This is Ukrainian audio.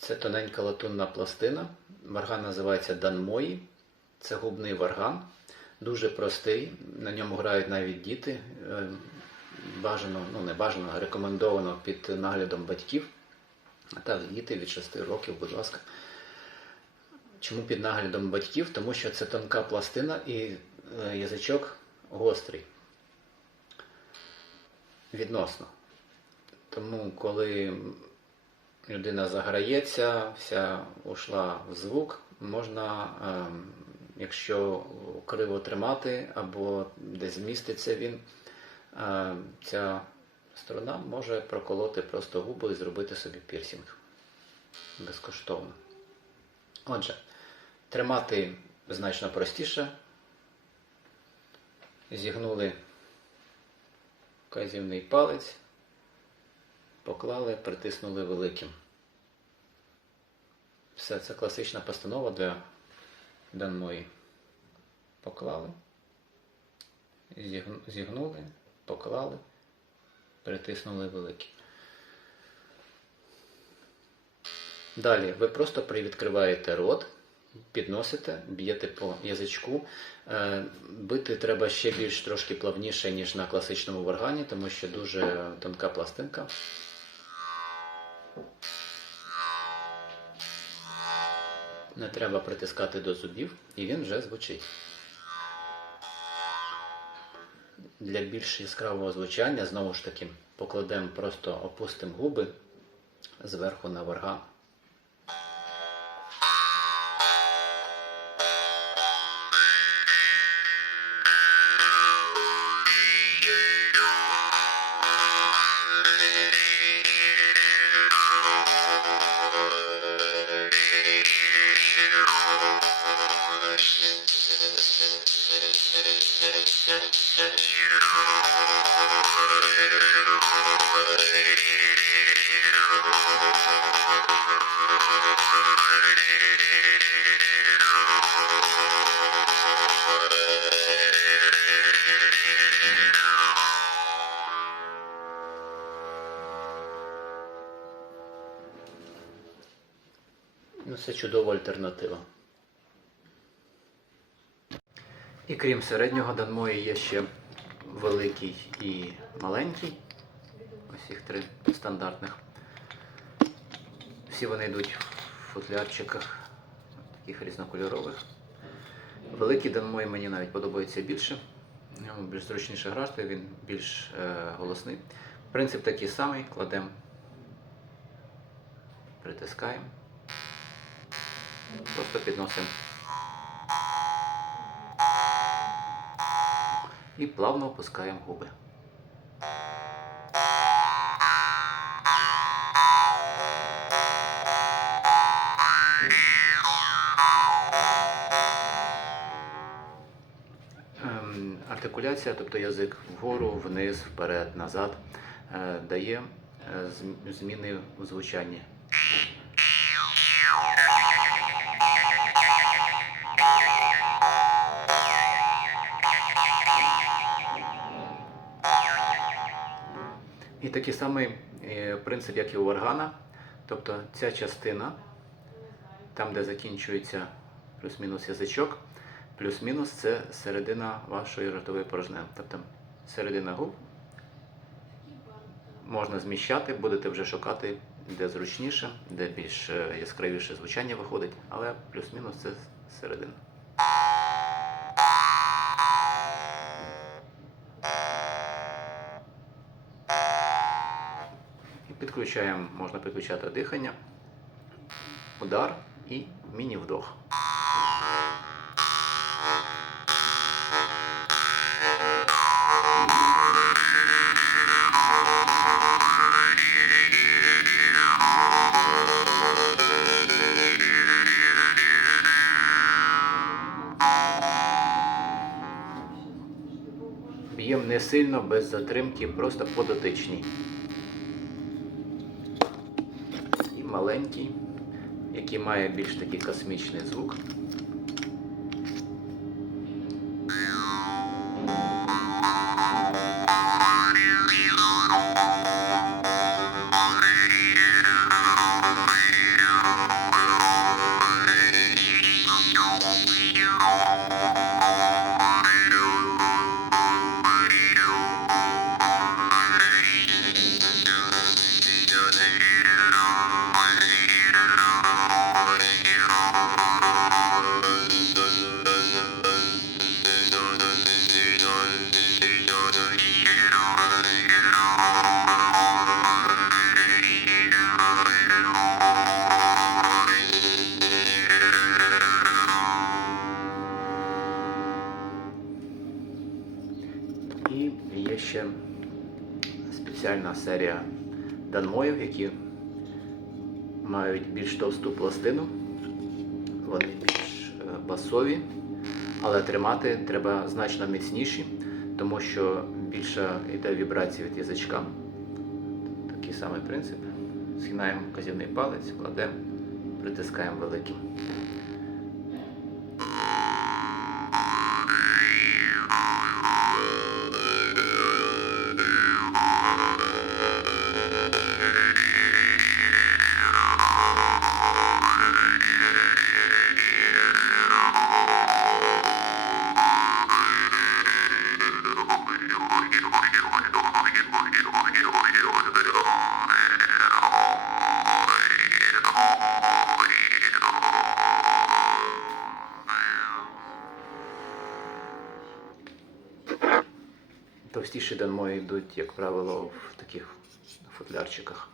Це тоненька латунна пластина. Варган називається Данмої. Це губний варган. Дуже простий. На ньому грають навіть діти. Е, Бажано, ну не бажано, рекомендовано під наглядом батьків. Та діти від 6 років, будь ласка. Чому під наглядом батьків? Тому що це тонка пластина і е, язичок гострий. Відносно. Тому, коли людина заграється, вся ушла в звук, можна, ем, якщо криво тримати або десь зміститься він, е, ця сторона може проколоти просто губи і зробити собі пірсінг безкоштовно. Отже, тримати значно простіше. Зігнули вказівний палець, поклали, притиснули великим. Все, це класична постанова для даної. Поклали, зігнули, поклали, притиснули великим. Далі ви просто привідкриваєте рот, підносите, б'єте по язичку. Е, Бити треба ще більш трошки плавніше, ніж на класичному варгані, тому що дуже тонка пластинка. Не треба притискати до зубів, і він вже звучить. Для більш яскравого звучання, знову ж таки, покладемо просто опустимо губи зверху на варган. Це чудова альтернатива. І крім середнього данмої є ще великий і маленький. Ось їх три стандартних. Всі вони йдуть в футлярчиках, таких різнокольорових. Великий данмой мені навіть подобається більше. В ньому більш зручніше грати, він більш е, голосний. Принцип такий самий, кладемо, притискаємо. Просто підносимо. І плавно опускаємо губи. Ем, Артикуляція, тобто язик вгору, вниз, вперед, назад, е, дає е, зміни у звучанні. І такий самий е, принцип, як і у органа. Тобто ця частина, там, де закінчується плюс-мінус язичок, плюс-мінус це середина вашої ротової порожнини. Тобто середина губ можна зміщати, будете вже шукати, де зручніше, де більш е, яскравіше звучання виходить, але плюс-мінус це середина. Підключаємо, можна підключати дихання, удар і міні-вдох. Б'ємо не сильно, без затримки, просто по дотичній. Маленький, який має більш такий космічний звук. Спеціальна серія данмоїв, які мають більш товсту пластину. Вони більш е, басові, але тримати треба значно міцніші, тому що більша йде вібрація від язичка. Такий самий принцип. Згинаємо казівний палець, кладемо, притискаємо великим. Товстіші данмої йдуть, як правило, в таких футлярчиках.